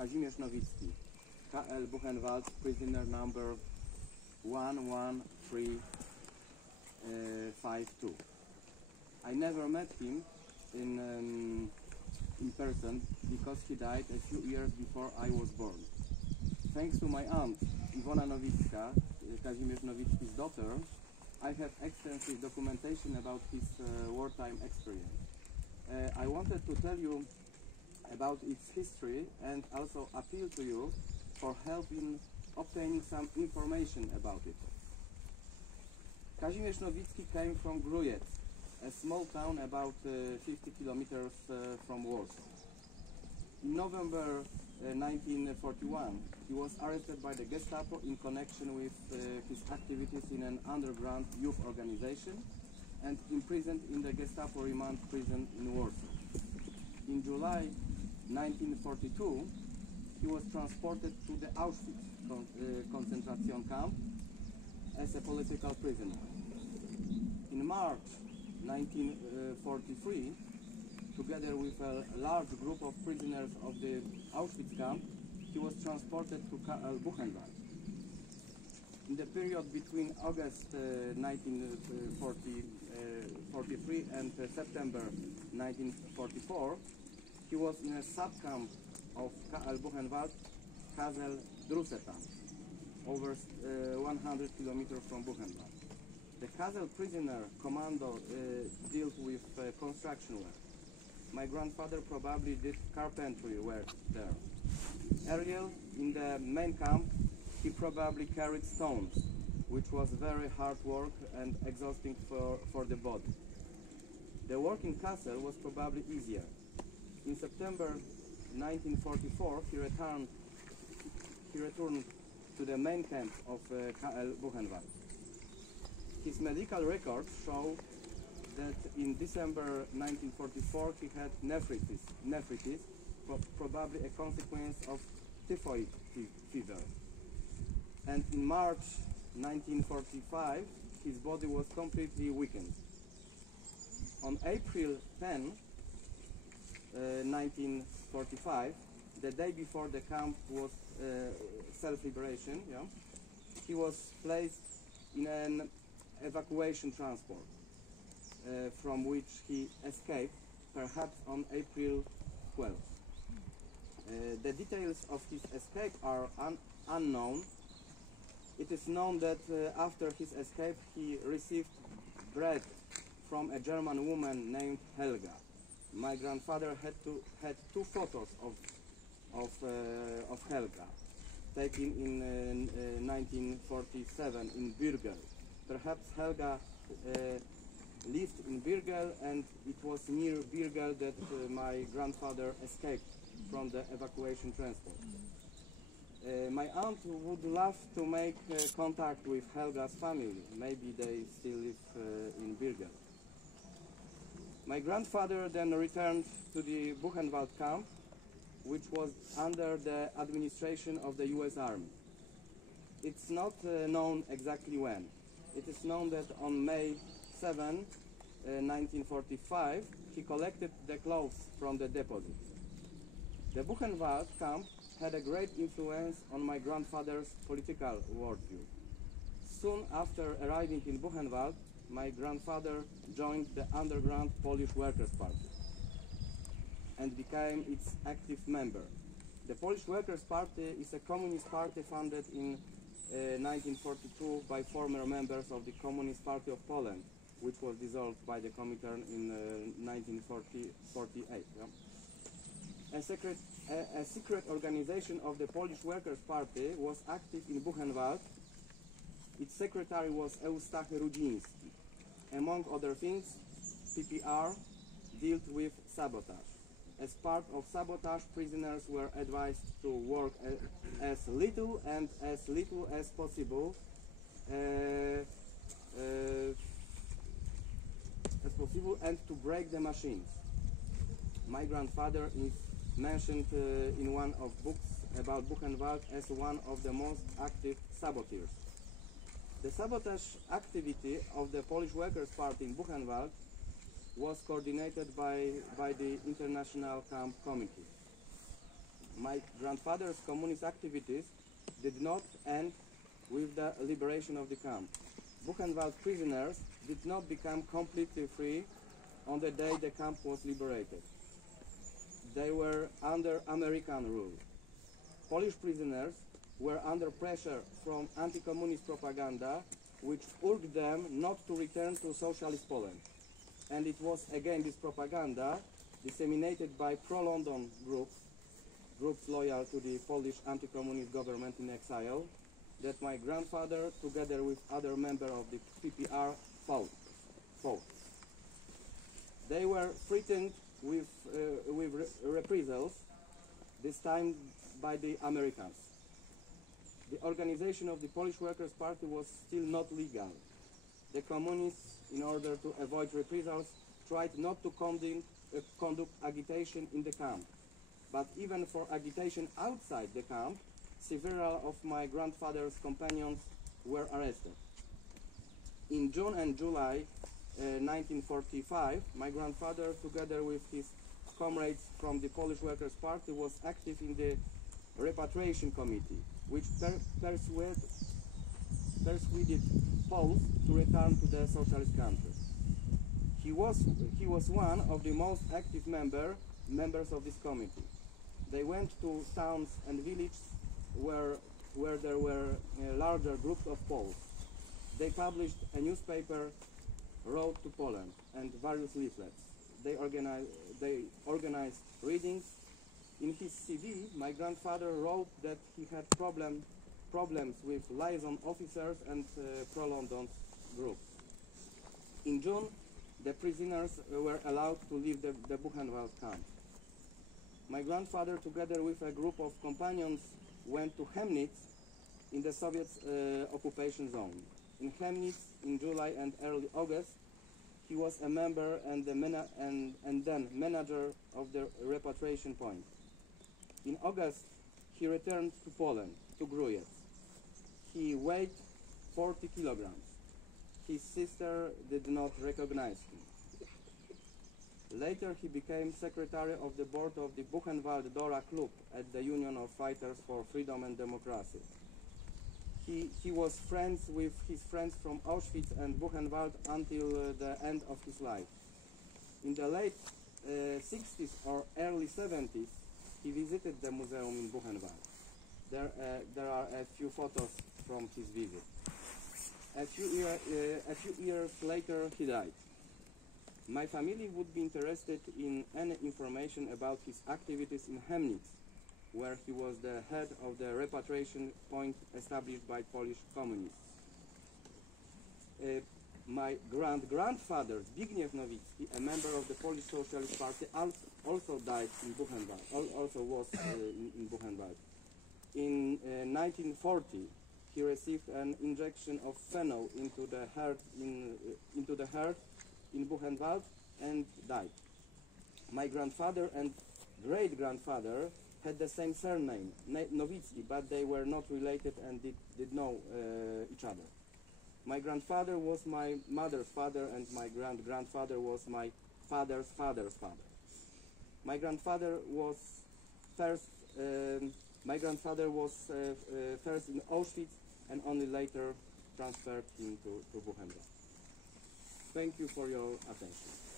Kazimierz Nowicki, KL Buchenwald, prisoner number 11352. I never met him in person because he died a few years before I was born. Thanks to my aunt, Iwona Nowicka, Kazimierz Nowicki's daughter, I have extensive documentation about his wartime experience. I wanted to tell you about its history and also appeal to you for help in obtaining some information about it. Kazimierz Nowicki came from Grujec, a small town about 50 kilometers from Warsaw. In November 1941, he was arrested by the Gestapo in connection with his activities in an underground youth organization and imprisoned in the Gestapo remand prison in Warsaw. In July 1942, he was transported to the Auschwitz concentration camp as a political prisoner. In March 1943, together with a large group of prisoners of the Auschwitz camp, he was transported to KL Buchenwald. In the period between August 1943 and September 1944, he was in a sub-camp of KL Buchenwald, Kazel Drusetan, over 100 kilometers from Buchenwald. The Kazel prisoner commando dealt with construction work. My grandfather probably did carpentry work there. Earlier in the main camp, he probably carried stones, which was very hard work and exhausting for the body. The work in Kassel was probably easier. In September 1944, he returned to the main camp of KL Buchenwald. His medical records show that in December 1944 he had nephritis, probably a consequence of typhoid fever. And in March 1945 his body was completely weakened. On April 10, 1945, the day before the camp was self-liberation, he was placed in an evacuation transport from which he escaped, perhaps on April 12. The details of his escape are unknown. It is known that after his escape he received bread from a German woman named Helga. My grandfather had two photos of Helga taken in 1947 in Birgel. Perhaps Helga lived in Birgel, and it was near Birgel that my grandfather escaped from the evacuation transport. My aunt would love to make contact with Helga's family. Maybe they still live in Birgel. My grandfather then returned to the Buchenwald camp, which was under the administration of the US Army. It's not known exactly when. It is known that on May 7, 1945, he collected the clothes from the deposit. The Buchenwald camp had a great influence on my grandfather's political worldview. Soon after arriving in Buchenwald, my grandfather joined the underground Polish Workers' Party and became its active member. The Polish Workers' Party is a communist party founded in 1942 by former members of the Communist Party of Poland, which was dissolved by the Comintern in 1948. A secret organization of the Polish Workers' Party was active in Buchenwald. Its secretary was Eustachy Rudziński. Among other things, PPR dealt with sabotage. As part of sabotage, prisoners were advised to work as little as possible and to break the machines. My grandfather is mentioned in one of books about Buchenwald as one of the most active saboteurs. The sabotage activity of the Polish Workers' Party in Buchenwald was coordinated by the International Camp Committee. my grandfather's communist activities did not end with the liberation of the camp. Buchenwald prisoners did not become completely free on the day the camp was liberated. They were under American rule. Polish prisoners were under pressure from anti-communist propaganda, which urged them not to return to socialist Poland. And it was again this propaganda, disseminated by pro-London groups loyal to the Polish anti-communist government in exile, that my grandfather, together with other members of the PPR, fought. They were threatened with reprisals, this time by the Americans. The organization of the Polish Workers' Party was still not legal. The communists, in order to avoid reprisals, tried not to conduct agitation in the camp. But even for agitation outside the camp, several of my grandfather's companions were arrested. In June and July 1945, my grandfather, together with his comrades from the Polish Workers' Party, was active in the repatriation committee, which persuaded Poles to return to the socialist country. He was one of the most active members of this committee. They went to towns and villages where there were larger groups of Poles. They published a newspaper, Road to Poland, and various leaflets. They organized readings. In his CV, my grandfather wrote that he had problems with liaison officers and pro-London groups. In June, the prisoners were allowed to leave the Buchenwald camp. My grandfather, together with a group of companions, went to Chemnitz in the Soviet occupation zone. In Chemnitz, in July and early August, he was a member and then manager of the repatriation point. In August, he returned to Poland, to Grujec. He weighed 40 kilograms. His sister did not recognize him. Later, he became secretary of the board of the Buchenwald Dora Club at the Union of Fighters for Freedom and Democracy. He was friends with his friends from Auschwitz and Buchenwald until the end of his life. In the late 60s or early 70s, he visited the museum in Buchenwald. There are a few photos from his visit. A few years later, he died. My family would be interested in any information about his activities in Chemnitz, where he was the head of the repatriation point established by Polish communists. My grandfather, Kazimierz Nowicki, a member of the Polish Socialist Party, also died in Buchenwald, also was in Buchenwald. In 1940, he received an injection of phenol into the heart in Buchenwald and died. My grandfather and great-grandfather had the same surname, Nowicki, but they were not related and did know each other. My grandfather was my mother's father, and my grandfather was my father's father's father. My grandfather was first in Auschwitz and only later transferred to Buchenwald. Thank you for your attention.